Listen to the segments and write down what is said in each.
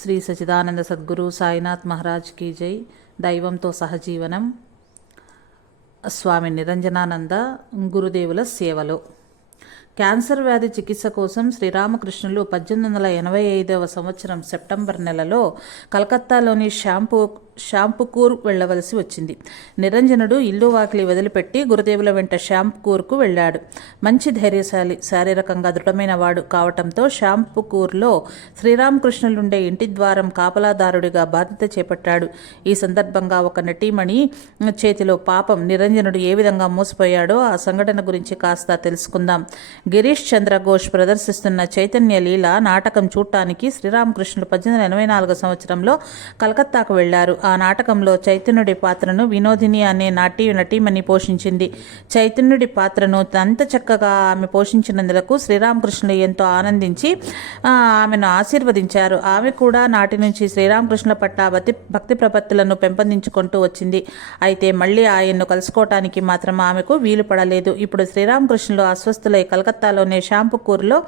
శ్రీ సచిదానంద సద్గురు సాయినాథ్ మహారాజ్ కీ జై. దైవంతో సహజీవనం. స్వామి నిరంజనానంద గురుదేవుల సేవలో. క్యాన్సర్ వ్యాధి చికిత్స కోసం శ్రీరామకృష్ణులు పద్దెనిమిది వందల ఎనభై ఐదవ సంవత్సరం సెప్టెంబర్ నెలలో కలకత్తాలోని షాంపూ షాంపుకూర్ వెళ్ళవలసి వచ్చింది. నిరంజనుడు ఇల్లు వాకిలి వదిలిపెట్టి గురుదేవుల వెంట షాంపుకూర్కు వెళ్ళాడు. మంచి ధైర్యశాలి శారీరకంగా దృఢమైన వాడు కావటంతో షాంపుకూర్లో శ్రీరామకృష్ణులుండే ఇంటి ద్వారం కాపలాదారుడిగా బాధ్యత చేపట్టాడు. ఈ సందర్భంగా ఒక నటీమణి చేతిలో పాపం నిరంజనుడు ఏ విధంగా మోసపోయాడో ఆ సంఘటన గురించి కాస్త తెలుసుకుందాం. గిరీష్ చంద్ర ఘోష్ ప్రదర్శిస్తున్న చైతన్య లీల నాటకం చూడటానికి శ్రీరామకృష్ణుడు పద్దెనిమిది ఎనభై నాలుగు సంవత్సరంలో కలకత్తాకు వెళ్ళారు ఆ ఆ నాటకంలో చైతన్యుడి పాత్రను వినోదిని అనే నాటి నటీమణి పోషించింది. చైతన్యుడి పాత్రను అంత చక్కగా ఆమె పోషించినందులకు శ్రీరామకృష్ణులు ఎంతో ఆనందించి ఆమెను ఆశీర్వదించారు. ఆమె కూడా నాటి నుంచి శ్రీరామకృష్ణుల పట్ల భక్తి భక్తి ప్రపత్తులను పెంపొందించుకుంటూ వచ్చింది. అయితే మళ్ళీ ఆయన్ను కలుసుకోవటానికి మాత్రం ఆమెకు వీలు పడలేదు. ఇప్పుడు శ్రీరామకృష్ణులు అస్వస్థులై కలకత్తాలోనే షాంపుకూరులో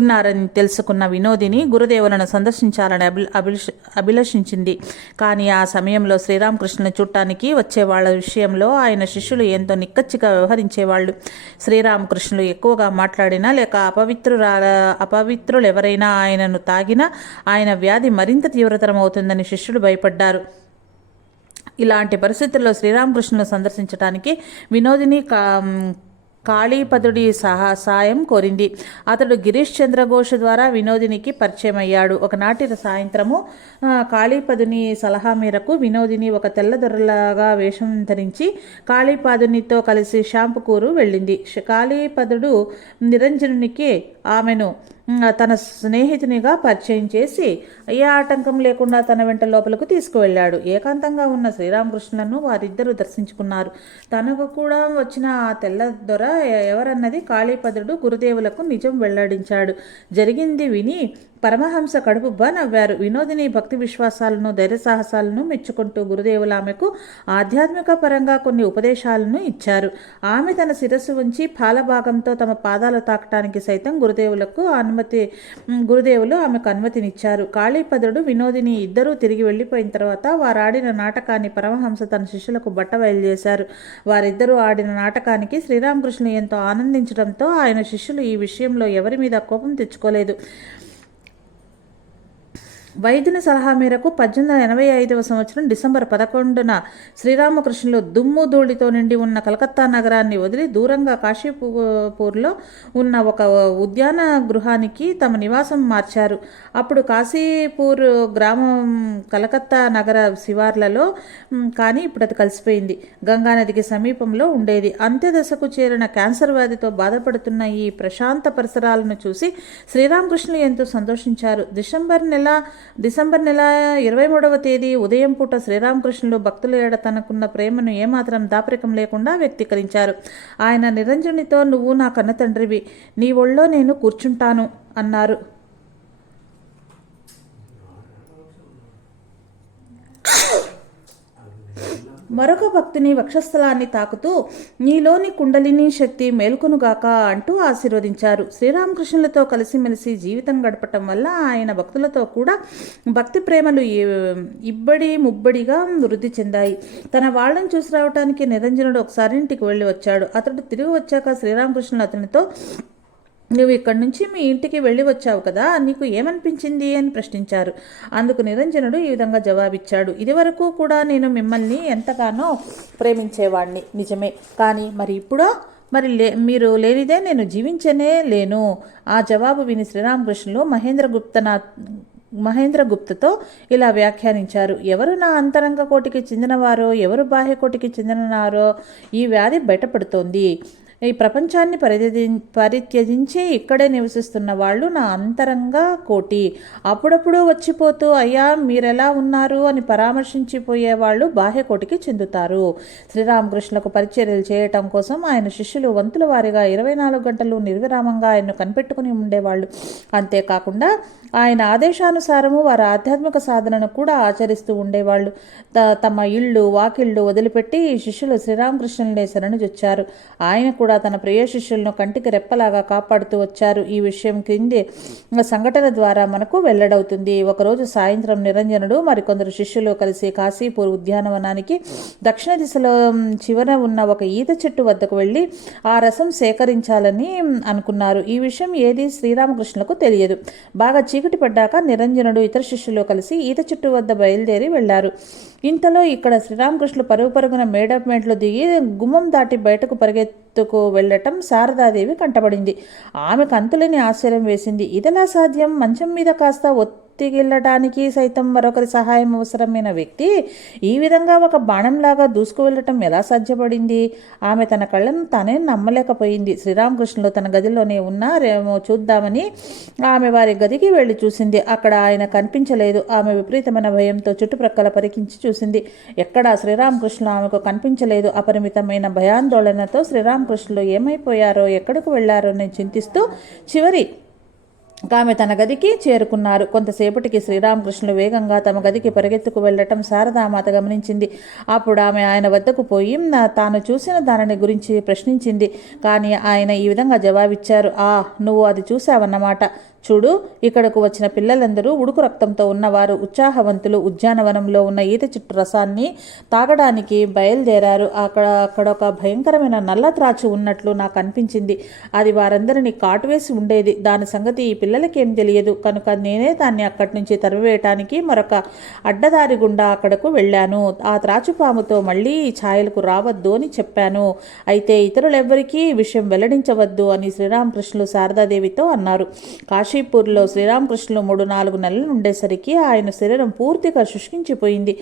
ఉన్నారని తెలుసుకున్న వినోదిని గురుదేవులను సందర్శించాలని అభి అభిలష అభిలషించింది. కానీ ఆ సమయంలో శ్రీరామకృష్ణుని చూడటానికి వచ్చే వాళ్ళ విషయంలో ఆయన శిష్యులు ఎంతో నిక్కచ్చిగా వ్యవహరించేవాళ్ళు. శ్రీరామకృష్ణులు ఎక్కువగా మాట్లాడినా లేక అపవిత్రురా అపవిత్రులు ఎవరైనా ఆయనను తాగినా ఆయన వ్యాధి మరింత తీవ్రతరం అవుతుందని శిష్యులు భయపడ్డారు. ఇలాంటి పరిస్థితుల్లో శ్రీరామకృష్ణును సందర్శించడానికి వినోదిని కా కాళీపదుడి సహా సాయం కోరింది. అతడు గిరీష్ చంద్రఘోష్ ద్వారా వినోదినికి పరిచయం అయ్యాడు ఒకనాటి సాయంత్రము కాళీపదుని సలహా మేరకు వినోదిని ఒక తెల్లదొరలాగా వేషం ధరించి కాళీపాదునితో కలిసి షాంపుకూరు వెళ్ళింది. కాళీపదుడు నిరంజనునికి ఆమెను తన స్నేహితునిగా పరిచయం చేసి ఏ ఆటంకం లేకుండా తన వెంట లోపలకు తీసుకువెళ్ళాడు. ఏకాంతంగా ఉన్న శ్రీరామకృష్ణులను వారిద్దరూ దర్శించుకున్నారు. తనకు కూడా వచ్చిన ఆ తెల్ల దొర ఎవరన్నది కాళీపదుడు గురుదేవులకు నిజం వెల్లడించాడు. జరిగింది విని పరమహంస కడుపుబ్బా నవ్వారు. వినోదిని భక్తి విశ్వాసాలను ధైర్య సాహసాలను మెచ్చుకుంటూ గురుదేవులు ఆమెకు ఆధ్యాత్మిక పరంగా కొన్ని ఉపదేశాలను ఇచ్చారు. ఆమె తన శిరస్సు ఉంచి పాలభాగంతో తమ పాదాలు తాకటానికి సైతం గురుదేవులకు అనుమతి గురుదేవులు ఆమెకు అనుమతినిచ్చారు. కాళీపదుడు వినోదిని ఇద్దరూ తిరిగి వెళ్ళిపోయిన తర్వాత వారు ఆడిన నాటకాన్ని పరమహంస తన శిష్యులకు బట్ట బయలుదేశారు. వారిద్దరూ ఆడిన నాటకానికి శ్రీరామకృష్ణులు ఎంతో ఆనందించడంతో ఆయన శిష్యులు ఈ విషయంలో ఎవరి మీద కోపం తెచ్చుకోలేదు. వైద్యుని సలహా మేరకు పద్దెనిమిది వందల ఎనభై ఐదవ సంవత్సరం డిసెంబర్ పదకొండున శ్రీరామకృష్ణులు దుమ్ము ధూళితో నిండి ఉన్న కలకత్తా నగరాన్ని వదిలి దూరంగా కాశీపూర్లో ఉన్న ఒక ఉద్యాన గృహానికి తమ నివాసం మార్చారు. అప్పుడు కాశీపూర్ గ్రామం కలకత్తా నగర శివార్లలో కానీ ఇప్పుడు అది కలిసిపోయింది. గంగానదికి సమీపంలో ఉండేది. అంత్యదశకు చేరిన క్యాన్సర్ వ్యాధితో బాధపడుతున్న ఈ ప్రశాంత పరిసరాలను చూసి శ్రీరామకృష్ణులు ఎంతో సంతోషించారు. డిసెంబర్ నెల డిసెంబర్ నెల ఇరవై మూడవ తేదీ ఉదయం పూట శ్రీరామకృష్ణులు భక్తుల ఏడ తనకున్న ప్రేమను ఏమాత్రం దాపరికం లేకుండా వ్యక్తీకరించారు. ఆయన నిరంజనితో నువ్వు నా కన్న తండ్రివి నీ ఒళ్ళో నేను కూర్చుంటాను అన్నారు. మరొక భక్తుని వక్షస్థలాన్ని తాకుతూ నీలోని కుండలిని శక్తి మేల్కొనుగాక అంటూ ఆశీర్వదించారు. శ్రీరామకృష్ణులతో కలిసిమెలిసి జీవితం గడపటం వల్ల ఆయన భక్తులతో కూడా భక్తి ప్రేమలు ఇబ్బడి ముబ్బడిగా వృద్ధి చెందాయి. తన వాళ్ళని చూసి రావటానికి నిరంజనుడు ఒకసారి ఇంటికి వెళ్ళి వచ్చాడు. అతడు తిరిగి వచ్చాక శ్రీరామకృష్ణులు అతనితో నువ్వు ఇక్కడి నుంచి మీ ఇంటికి వెళ్ళి వచ్చావు కదా నీకు ఏమనిపించింది అని ప్రశ్నించారు. అందుకు నిరంజనుడు ఈ విధంగా జవాబిచ్చాడు. ఇదివరకు కూడా నేను మిమ్మల్ని ఎంతగానో ప్రేమించేవాడిని నిజమే. కానీ మరి ఇప్పుడో? మరి లే మీరు లేనిదే నేను జీవించనే లేను. ఆ జవాబు విని శ్రీరామకృష్ణులు మహేంద్ర మహేంద్రగుప్తతో మహేంద్ర గుప్తతో ఇలా వ్యాఖ్యానించారు. ఎవరు నా అంతరంగ కోటికి చెందినవారో ఎవరు బాహ్య కోటికి చెందినవారో ఈ వ్యాధి బయటపడుతోంది. ఈ ప్రపంచాన్ని పరిత్యజి పరిత్యజించి ఇక్కడే నివసిస్తున్న వాళ్ళు నా అంతరంగ కోటి. అప్పుడప్పుడు వచ్చిపోతూ అయ్యా మీరెలా ఉన్నారు? అని పరామర్శించిపోయే వాళ్ళు బాహ్య కోటికి చెందుతారు. శ్రీరామకృష్ణులకు పరిచర్యలు చేయటం కోసం ఆయన శిష్యులు వంతుల వారిగా ఇరవై నాలుగు గంటలు నిర్విరామంగా ఆయన్ను కనిపెట్టుకుని ఉండేవాళ్ళు. అంతేకాకుండా ఆయన ఆదేశానుసారము వారి ఆధ్యాత్మిక సాధనను కూడా ఆచరిస్తూ ఉండేవాళ్ళు. త- తమ ఇళ్ళు వాకిళ్ళు వదిలిపెట్టి శిష్యులు శ్రీరామకృష్ణులనే శరణుజొచ్చారు ఆయన కూడా కూడా తన ప్రియ శిష్యులను కంటికి రెప్పలాగా కాపాడుతూ వచ్చారు. ఈ విషయం క్రింది సంఘటన ద్వారా మనకు వెల్లడవుతుంది. ఒకరోజు సాయంత్రం నిరంజనుడు మరికొందరు శిష్యులు కలిసి కాశీపూర్ ఉద్యానవనానికి దక్షిణ దిశలో చివర ఉన్న ఒక ఈత చెట్టు వద్దకు వెళ్ళి ఆ రసం సేకరించాలని అనుకున్నారు. ఈ విషయం ఏది శ్రీరామకృష్ణులకు తెలియదు. బాగా చీకటి పడ్డాక నిరంజనుడు ఇతర శిష్యులు కలిసి ఈత చెట్టు వద్ద బయలుదేరి వెళ్ళారు. ఇంతలో ఇక్కడ శ్రీరామకృష్ణులు పరుగు పరుగున మేడమెంట్లు దిగి గుమ్మం దాటి బయటకు ఎత్తుకు వెళ్ళటం శారదాదేవి కంటపడింది. ఆమె కంతులని ఆశ్చర్యం వేసింది. ఇదెలా సాధ్యం? మంచం మీద కాస్త ఒత్తిగిల్లడానికి సైతం మరొకరి సహాయం అవసరమైన వ్యక్తి ఈ విధంగా ఒక బాణంలాగా దూసుకు వెళ్ళటం ఎలా సాధ్యపడింది? ఆమె తన కళ్ళను తానే నమ్మలేకపోయింది. శ్రీరామకృష్ణులు తన గదిలోనే ఉన్నారేమో చూద్దామని ఆమె వారి గదికి వెళ్ళి చూసింది. అక్కడ ఆయన కనిపించలేదు. ఆమె విపరీతమైన భయంతో చుట్టుప్రక్కల పరికించి చూసింది. ఎక్కడా శ్రీరామకృష్ణులు ఆమెకు కనిపించలేదు. అపరిమితమైన భయాందోళనతో శ్రీరామకృష్ణులు ఏమైపోయారో ఎక్కడికి వెళ్ళారో నేను చింతిస్తూ చివరి ఆమె తన గదికి చేరుకున్నారు. కొంతసేపటికి శ్రీరామకృష్ణులు వేగంగా తమ గదికి పరిగెత్తుకు వెళ్ళటం శారదామాత గమనించింది. అప్పుడు ఆమె ఆయన వద్దకు పోయి తాను చూసిన దానిని గురించి ప్రశ్నించింది. కానీ ఆయన ఈ విధంగా జవాబిచ్చారు. ఆ నువ్వు అది చూసావన్నమాట చూడు ఇక్కడకు వచ్చిన పిల్లలందరూ ఉడుకు రక్తంతో ఉన్నవారు ఉత్సాహవంతులు ఉద్యానవనంలో ఉన్న ఈత చెట్టు రసాన్ని తాగడానికి బయలుదేరారు. అక్కడ అక్కడ ఒక భయంకరమైన నల్ల త్రాచు ఉన్నట్లు నాకు అనిపించింది. అది వారందరినీ కాటువేసి ఉండేది. దాని సంగతి ఈ పిల్లలకేం తెలియదు. కనుక నేనే దాన్ని అక్కడి నుంచి తరివేయటానికి మరొక అడ్డదారి గుండా అక్కడకు వెళ్ళాను. ఆ త్రాచుపాముతో మళ్ళీ ఈ ఛాయలకు రావద్దు అని చెప్పాను. అయితే ఇతరులెవ్వరికీ ఈ విషయం వెల్లడించవద్దు అని శ్రీరామకృష్ణులు శారదాదేవితో అన్నారు. కాశీపూర్లో శ్రీరామకృష్ణులు మూడు నాలుగు నెలలు ఉండేసరికి ఆయన శరీరం పూర్తిగా శుష్కించిపోయింది.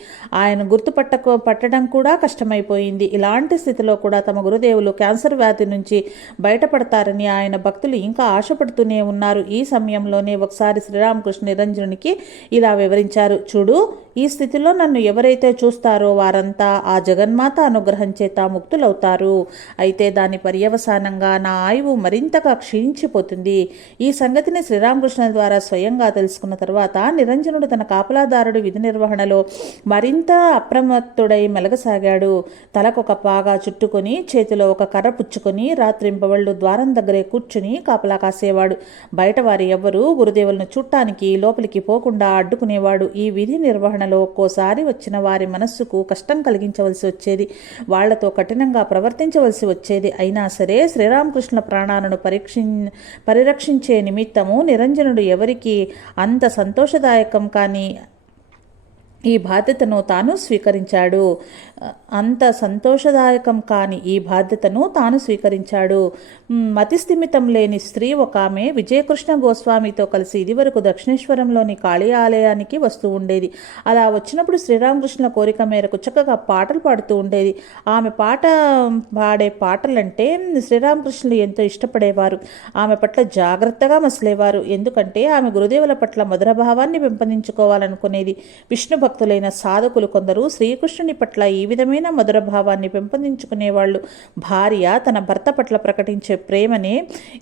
ఆయన గుర్తుపట్టక పట్టడం కూడా కష్టమైపోయింది. ఇలాంటి స్థితిలో కూడా తమ గురుదేవులు క్యాన్సర్ వ్యాధి నుంచి బయటపడతారని ఆయన భక్తులు ఇంకా ఆశపడుతూనే ఉన్నారు. ఈ సమయంలోనే ఒకసారి శ్రీరామకృష్ణ నిరంజనునికి ఇలా వివరించారు. చూడు ఈ స్థితిలో నన్ను ఎవరైతే చూస్తారో వారంతా ఆ జగన్మాత అనుగ్రహం చేత ముక్తులవుతారు. అయితే దాని పర్యవసానంగా నా ఆయువు మరింతగా క్షీణించిపోతుంది. ఈ సంగతిని శ్రీరామకృష్ణ ద్వారా స్వయంగా తెలుసుకున్న తర్వాత నిరంజనుడు తన కాపలాదారుడు విధి నిర్వహణలో మరింత అప్రమత్తుడై మెలగసాగాడు. తలకొక పాగా చుట్టుకొని చేతిలో ఒక కర్ర పుచ్చుకొని రాత్రింపవళ్ళు ద్వారం దగ్గరే కూర్చుని కాపలా కాసేవాడు. బయట వారి ఎవ్వరూ గురుదేవులను చుట్టానికి లోపలికి పోకుండా అడ్డుకునేవాడు. ఈ విధి నిర్వహణ నిర్వహణలో ఒక్కోసారి వచ్చిన వారి మనస్సుకు కష్టం కలిగించవలసి వచ్చేది. వాళ్ళతో కఠినంగా ప్రవర్తించవలసి వచ్చేది. అయినా సరే శ్రీరామకృష్ణ ప్రాణాలను పరీక్షి పరిరక్షించే నిమిత్తము నిరంజనుడు ఎవరికి అంత సంతోషదాయకం కానీ ఈ బాధ్యతను తాను స్వీకరించాడు. అంత సంతోషదాయకం కాని ఈ బాధ్యతను తాను స్వీకరించాడు. మతిస్థిమితం లేని స్త్రీ ఒక ఆమె విజయకృష్ణ గోస్వామితో కలిసి ఇదివరకు దక్షిణేశ్వరంలోని కాళీ ఆలయానికి వస్తూ ఉండేది. అలా వచ్చినప్పుడు శ్రీరామకృష్ణ కోరిక మేరకు చక్కగా పాటలు పాడుతూ ఉండేది. ఆమె పాట పాడే పాటలంటే శ్రీరామకృష్ణులు ఎంతో ఇష్టపడేవారు. ఆమె పట్ల జాగ్రత్తగా మసలేవారు. ఎందుకంటే ఆమె గురుదేవుల పట్ల మధుర భావాన్ని పెంపొందించుకోవాలనుకునేది. విష్ణు భక్తులైన సాధకులు కొందరు శ్రీకృష్ణుని పట్ల ఈ విధమైన మధుర భావాన్ని పెంపొందించుకునేవాళ్ళు. భార్య తన భర్త పట్ల ప్రకటించే ప్రేమనే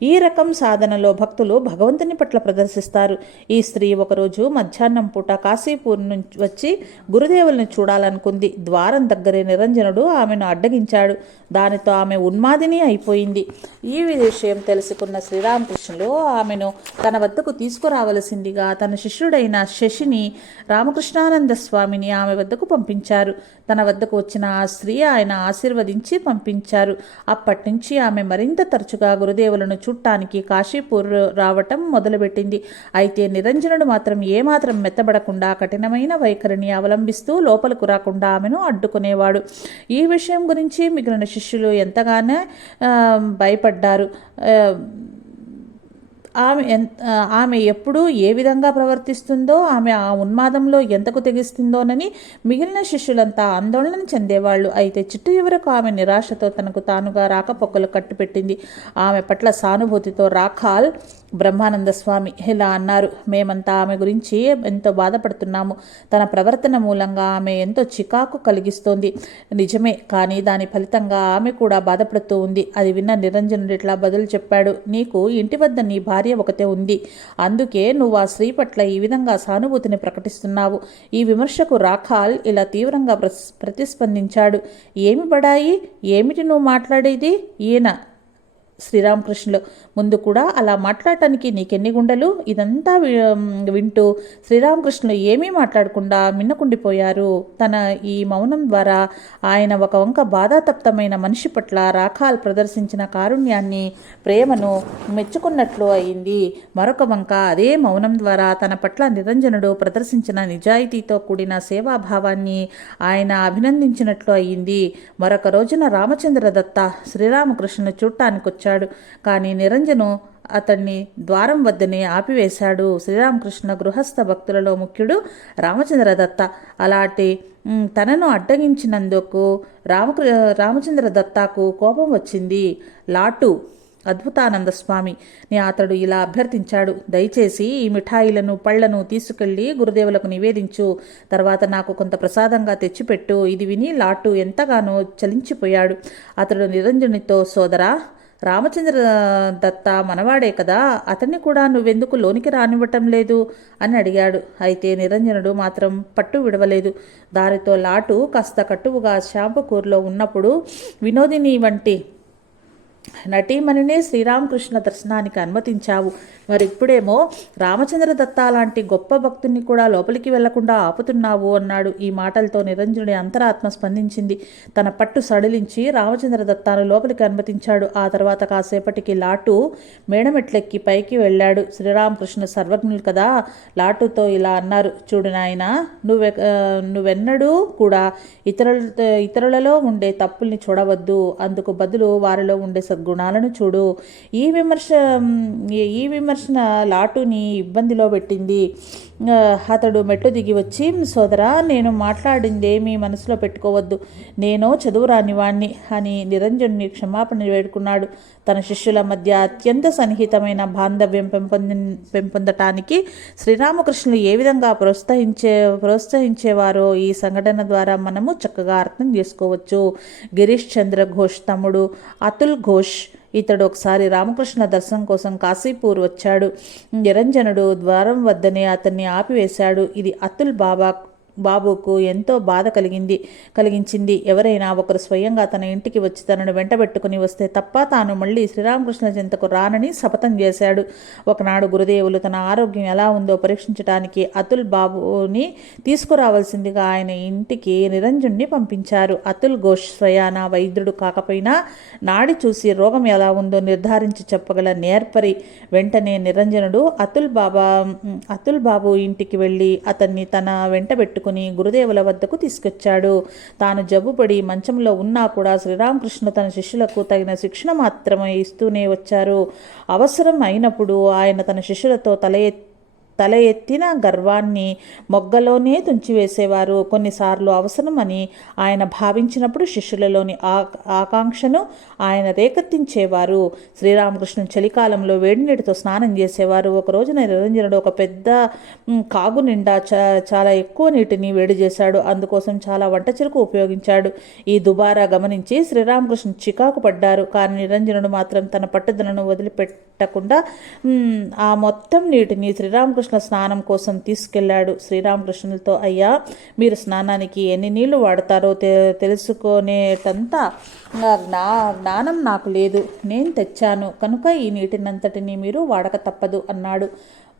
ఈ రకం సాధనలో భక్తులు భగవంతుని పట్ల ప్రదర్శిస్తారు. ఈ స్త్రీ ఒకరోజు మధ్యాహ్నం పూట కాశీపూర్ నుంచి వచ్చి గురుదేవుల్ని చూడాలనుకుంది. ద్వారం దగ్గరే నిరంజనుడు ఆమెను అడ్డగించాడు. దానితో ఆమె ఉన్మాదిని అయిపోయింది. ఈ విషయం తెలుసుకున్న శ్రీరామకృష్ణులు ఆమెను తన వద్దకు తీసుకురావలసిందిగా తన శిష్యుడైన శశిని రామకృష్ణానంద స్వామిని ఆమె వద్దకు పంపించారు. తన వద్దకు వచ్చిన ఆ స్త్రీ ఆయన ఆశీర్వదించి పంపించారు. అప్పటి నుంచి ఆమె మరింత తరచుగా గురుదేవులను చుట్టానికి కాశీపూర్ రావటం మొదలుపెట్టింది. అయితే నిరంజనుడు మాత్రం ఏమాత్రం మెత్తబడకుండా కఠినమైన వైఖరిని అవలంబిస్తూ లోపలకు రాకుండా ఆమెను అడ్డుకునేవాడు. ఈ విషయం గురించి మిగిలిన శిష్యులు ఎంతగానో భయపడ్డారు. ఆమె ఆమె ఎప్పుడు ఏ విధంగా ప్రవర్తిస్తుందో ఆమె ఆ ఉన్మాదంలో ఎంతకు తెగిస్తుందోనని మిగిలిన శిష్యులంతా ఆందోళన చెందేవాళ్ళు. అయితే చిట్టు చివరకు ఆమె నిరాశతో తనకు తానుగా రాకపోకలు కట్టిపెట్టింది. ఆమె పట్ల సానుభూతితో రాఖాల్ బ్రహ్మానంద స్వామి ఇలా అన్నారు. మేమంతా ఆమె గురించి ఎంతో బాధపడుతున్నాము. తన ప్రవర్తన మూలంగా ఆమె ఎంతో చికాకు కలిగిస్తోంది. నిజమే కానీ దాని ఫలితంగా ఆమె కూడా బాధపడుతూ ఉంది. అది విన్న నిరంజనుడు ఇట్లా బదులు చెప్పాడు. నీకు ఇంటి వద్ద నీ భార్య ఒకతే ఉంది. అందుకే నువ్వు ఆ స్త్రీ పట్ల ఈ విధంగా సానుభూతిని ప్రకటిస్తున్నావు. ఈ విమర్శకు రాఖాల్ ఇలా తీవ్రంగా ప్రస్- ప్రతిస్పందించాడు. ఏమి బడాయి ఏమిటి నువ్వు మాట్లాడేది? ఈయన శ్రీరామకృష్ణులు ముందు కూడా అలా మాట్లాడటానికి నీకెన్ని గుండెలు? ఇదంతా వింటూ శ్రీరామకృష్ణులు ఏమీ మాట్లాడకుండా మిన్నకుండిపోయారు. తన ఈ మౌనం ద్వారా ఆయన ఒక వంక బాధాతప్తమైన మనిషి పట్ల రాఖాల్ ప్రదర్శించిన కారుణ్యాన్ని ప్రేమను మెచ్చుకున్నట్లు అయింది. మరొక వంక అదే మౌనం ద్వారా తన పట్ల నిరంజనుడు ప్రదర్శించిన నిజాయితీతో కూడిన సేవాభావాన్ని ఆయన అభినందించినట్లు అయింది. మరొక రోజున రామచంద్ర దత్త శ్రీరామకృష్ణుని చూడటానికొచ్చాడు. కానీ నిరంజను అతన్ని ద్వారం వద్దనే ఆపివేశాడు. శ్రీరామకృష్ణ గృహస్థ భక్తులలో ముఖ్యుడు రామచంద్ర దత్త అలాంటి తనను అడ్డగించినందుకు రామకృ రామచంద్ర దత్తాకు కోపం వచ్చింది. లాటు అద్భుతానంద స్వామి నీ అతడు ఇలా అభ్యర్థించాడు. దయచేసి ఈ మిఠాయిలను పళ్ళను తీసుకెళ్ళి గురుదేవులకు నివేదించు. తర్వాత నాకు కొంత ప్రసాదంగా తెచ్చిపెట్టు. ఇది విని లాటు ఎంతగానో చలించిపోయాడు. అతడు నిరంజనితో సోదరా రామచంద్ర దత్త మనవాడే కదా అతన్ని కూడా నువ్వెందుకు లోనికి రానివ్వటం లేదు? అని అడిగాడు. అయితే నిరంజనుడు మాత్రం పట్టు విడవలేదు. దారితో లాటు కాస్త కట్టువుగా శాంపకూర్లో ఉన్నప్పుడు వినోదిని వంటి నటీమణిని శ్రీరామకృష్ణ దర్శనానికి అనుమతించావు. మరి ఇప్పుడేమో రామచంద్ర దత్త లాంటి గొప్ప భక్తుని కూడా లోపలికి వెళ్ళకుండా ఆపుతున్నావు అన్నాడు. ఈ మాటలతో నిరంజనుడి అంతరాత్మ స్పందించింది. తన పట్టు సడిలించి రామచంద్ర దత్తాను లోపలికి అనుమతించాడు. ఆ తర్వాత కాసేపటికి లాటు మేడమెట్లెక్కి పైకి వెళ్ళాడు. శ్రీరామకృష్ణ సర్వజ్ఞులు కదా లాటుతో ఇలా అన్నారు. చూడు నాయన నువ్వె నువ్వెన్నడూ కూడా ఇతరుల ఇతరులలో ఉండే తప్పుల్ని చూడవద్దు. అందుకు బదులు వారిలో ఉండే సద్గుణాలను చూడు. ఈ విమర్శ ఈ విమర్శన లాటుని ఇబ్బందిలో పెట్టింది. అతడు మెట్టు దిగి వచ్చి సోదరా నేను మాట్లాడిందే మీ మనసులో పెట్టుకోవద్దు. నేను చదువు రానివాణ్ణి అని నిరంజనుని క్షమాపణ వేడుకున్నాడు. తన శిష్యుల మధ్య అత్యంత సన్నిహితమైన బాంధవ్యం పెంపొంది పెంపొందటానికి శ్రీరామకృష్ణులు ఏ విధంగా ప్రోత్సహించే ప్రోత్సహించేవారో ఈ సంఘటన ద్వారా మనము చక్కగా అర్థం చేసుకోవచ్చు. గిరీష్ చంద్ర ఘోష్ తమ్ముడు అతుల్ ఘోష్ ఇతడు ఒకసారి రామకృష్ణ దర్శనం కోసం కాశీపూర్ వచ్చాడు. నిరంజనుడు ద్వారం వద్దనే అతన్ని ఆపివేశాడు. ఇది అతుల్ బాబా బాబుకు ఎంతో బాధ కలిగింది కలిగించింది. ఎవరైనా ఒకరు స్వయంగా తన ఇంటికి వచ్చి తనను వెంటబెట్టుకుని వస్తే తప్ప తాను మళ్ళీ శ్రీరామకృష్ణ చింతకు రానని శపథం చేశాడు. ఒకనాడు గురుదేవులు తన ఆరోగ్యం ఎలా ఉందో పరీక్షించడానికి అతుల్ బాబుని తీసుకురావాల్సిందిగా ఆయన ఇంటికి నిరంజుణ్ణి పంపించారు. అతుల్ ఘోష్ స్వయాన వైద్యుడు కాకపోయినా నాడి చూసి రోగం ఎలా ఉందో నిర్ధారించి చెప్పగల నేర్పరి వెంటనే నిరంజనుడు అతుల్ బాబా అతుల్ బాబు ఇంటికి వెళ్ళి అతన్ని తన వెంటబెట్టు పెట్టుకుని గురుదేవుల వద్దకు తీసుకొచ్చాడు. తాను జబ్బుపడి మంచంలో ఉన్నా కూడా శ్రీరామకృష్ణ తన శిష్యులకు తగిన శిక్షణ మాత్రమే ఇస్తూనే వచ్చారు. అవసరం అయినప్పుడు ఆయన తన శిష్యులతో తల ఎత్తి తల ఎత్తిన గర్వాన్ని మొగ్గలోనే తుంచివేసేవారు. కొన్నిసార్లు అవసరమని ఆయన భావించినప్పుడు శిష్యులలోని ఆ ఆకాంక్షను ఆయన రేకెత్తించేవారు. శ్రీరామకృష్ణుని చలికాలంలో వేడి నీటితో స్నానం చేసేవారు. ఒక రోజున నిరంజనుడు ఒక పెద్ద కాగు నిండా చాలా ఎక్కువ నీటిని వేడి చేశాడు. అందుకోసం చాలా వంట చెరుకు ఉపయోగించాడు. ఈ దుబారా గమనించి శ్రీరామకృష్ణ చికాకు పడ్డారు. కానీ నిరంజనుడు మాత్రం తన పట్టుదలను వదిలిపెట్టకుండా ఆ మొత్తం నీటిని శ్రీరామకృష్ణ స్నానం కోసం తీసుకెళ్ళాడు శ్రీరామకృష్ణులతో. అయ్యా మీరు స్నానానికి ఎన్ని నీళ్ళు వాడతారో తె తెలుసుకునేటంత జ్ఞా జ్ఞానం నాకు లేదు. నేను తెచ్చాను. కనుక ఈ నీటినంతటిని మీరు వాడక తప్పదు అన్నాడు.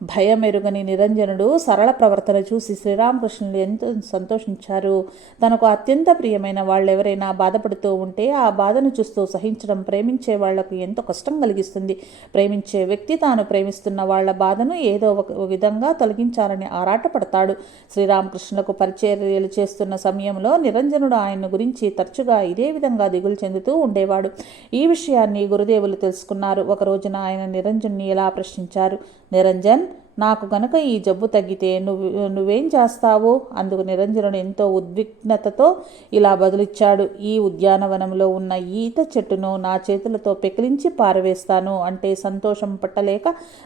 భయమెరుగని నిరంజనుడు సరళ ప్రవర్తన చూసి శ్రీరామకృష్ణులు ఎంతో సంతోషించారు. తనకు అత్యంత ప్రియమైన వాళ్ళు ఎవరైనా బాధపడుతూ ఉంటే ఆ బాధను చూస్తూ సహించడం ప్రేమించే వాళ్ళకు ఎంతో కష్టం కలిగిస్తుంది. ప్రేమించే వ్యక్తి తాను ప్రేమిస్తున్న వాళ్ళ బాధను ఏదో ఒక విధంగా తొలగించాలని ఆరాటపడతాడు. శ్రీరామకృష్ణులకు పరిచర్యలు చేస్తున్న సమయంలో నిరంజనుడు ఆయన గురించి తరచుగా ఇదే విధంగా దిగులు చెందుతూ ఉండేవాడు. ఈ విషయాన్ని గురుదేవులు తెలుసుకున్నారు. ఒక రోజున ఆయన నిరంజన్ని ఎలా ప్రశ్నించారు? నిరంజన్ నాకు గనక ఈ జబ్బు తగ్గితే నువ్వు నువ్వేం చేస్తావు? అందుకు నిరంజనుడు ఎంతో ఉద్విగ్నతతో ఇలా బదులిచ్చాడు. ఈ ఉద్యానవనంలో ఉన్న ఈత చెట్టును నా చేతులతో పెకిలించి పారవేస్తాను అంటే సంతోషం పట్టలేక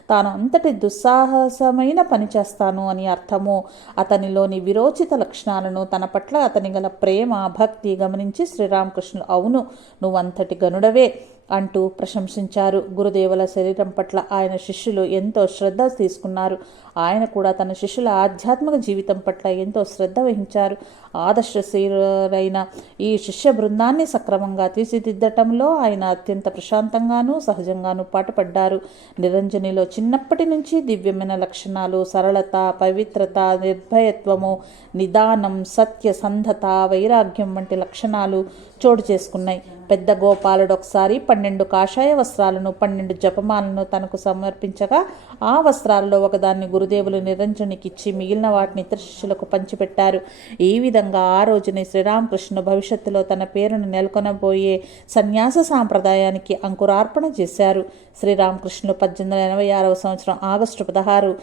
తాను అంతటి దుస్సాహసమైన పని చేస్తాను అని అర్థము. అతనిలోని విరోచిత లక్షణాలను తన పట్ల అతని గల ప్రేమ భక్తి గమనించి శ్రీరామకృష్ణుడు అవును నువ్వంతటి గనుడవే. అంటూ ప్రశంసించారు. గురుదేవుల శరీరం పట్ల ఆయన శిష్యులు ఎంతో శ్రద్ధ తీసుకున్నారు. ఆయన కూడా తన శిష్యుల ఆధ్యాత్మిక జీవితం పట్ల ఎంతో శ్రద్ధ వహించారు. ఆదర్శశీరులైన ఈ శిష్య బృందాన్ని సక్రమంగా తీర్చిదిద్దటంలో ఆయన అత్యంత ప్రశాంతంగానూ సహజంగానూ పాటుపడ్డారు. నిరంజనిలో చిన్నప్పటి నుంచి దివ్యమైన లక్షణాలు సరళత పవిత్రత నిర్భయత్వము నిదానం సత్యసంధత వైరాగ్యం వంటి లక్షణాలు చోటు చేసుకున్నాయి. పెద్ద గోపాలుడు ఒకసారి పన్నెండు కాషాయ వస్త్రాలను పన్నెండు జపమాలను తనకు సమర్పించగా ఆ వస్త్రాలలో ఒకదాన్ని గురు గురుదేవులు నిరంజనికిచ్చి మిగిలిన వాటిని ఇతర శిష్యులకు పంచిపెట్టారు. ఈ విధంగా ఆ రోజునే శ్రీరామకృష్ణ భవిష్యత్తులో తన పేరును నెలకొనబోయే సన్యాస సాంప్రదాయానికి అంకురార్పణ చేశారు. శ్రీరామకృష్ణులు పద్దెనిమిది వందల ఎనభై ఆరవ సంవత్సరం ఆగస్టు పదహారు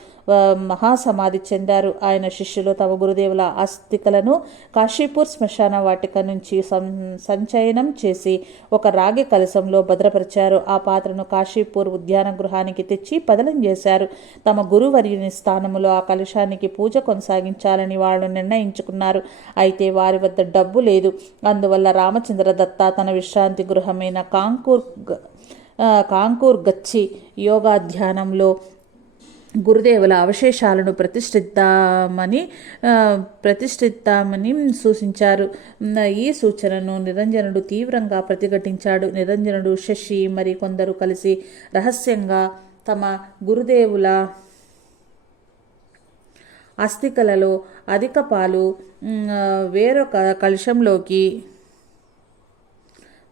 మహాసమాధి చెందారు. ఆయన శిష్యులు తమ గురుదేవుల ఆస్తికలను కాశీపూర్ శ్మశాన వాటిక నుంచి సం- సంచయనం చేసి ఒక రాగి కలశంలో భద్రపరిచారు. ఆ పాత్రను కాశీపూర్ ఉద్యాన గృహానికి తెచ్చి పదలం చేశారు. తమ గురువర్యుని స్థానములో ఆ కలశానికి పూజ కొనసాగించాలని వాళ్ళు నిర్ణయించుకున్నారు. అయితే వారి వద్ద డబ్బు లేదు. అందువల్ల రామచంద్ర దత్త తన విశ్రాంతి గృహమైన కాంకూర్ కాంకూర్ గచ్చి యోగా ధ్యానంలో గురుదేవుల అవశేషాలను ప్రతిష్ఠిద్దామని ప్రతిష్ఠిద్దామని సూచించారు. ఈ సూచనను నిరంజనుడు తీవ్రంగా ప్రతిఘటించాడు. నిరంజనుడు శశి మరి కొందరు కలిసి రహస్యంగా తమ గురుదేవుల అస్థికలలో అధిక పాలు వేరొక కలుషంలోకి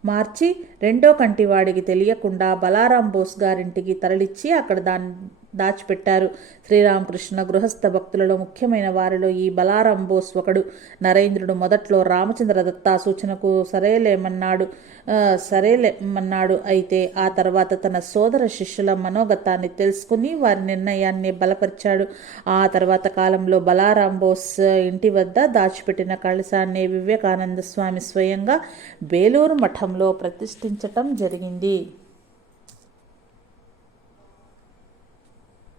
మార్చి రెండో కంటి వాడికి తెలియకుండా బలారాం బోస్ గారింటికి తరలిచ్చి అక్కడ దాన్ని దాచిపెట్టారు. శ్రీరామకృష్ణ గృహస్థ భక్తులలో ముఖ్యమైన వారిలో ఈ బలారాం బోస్ ఒకడు నరేంద్రుడు మొదట్లో రామచంద్ర దత్తా సూచనకు సరేలేమన్నాడు సరేలేమన్నాడు. అయితే ఆ తర్వాత తన సోదర శిష్యుల మనోగతాన్ని తెలుసుకుని వారి నిర్ణయాన్ని బలపరిచాడు. ఆ తర్వాత కాలంలో బలారాం బోస్ ఇంటి వద్ద దాచిపెట్టిన కలశాన్ని వివేకానంద స్వామి స్వయంగా బేలూరు మఠంలో ప్రతిష్ఠించటం జరిగింది.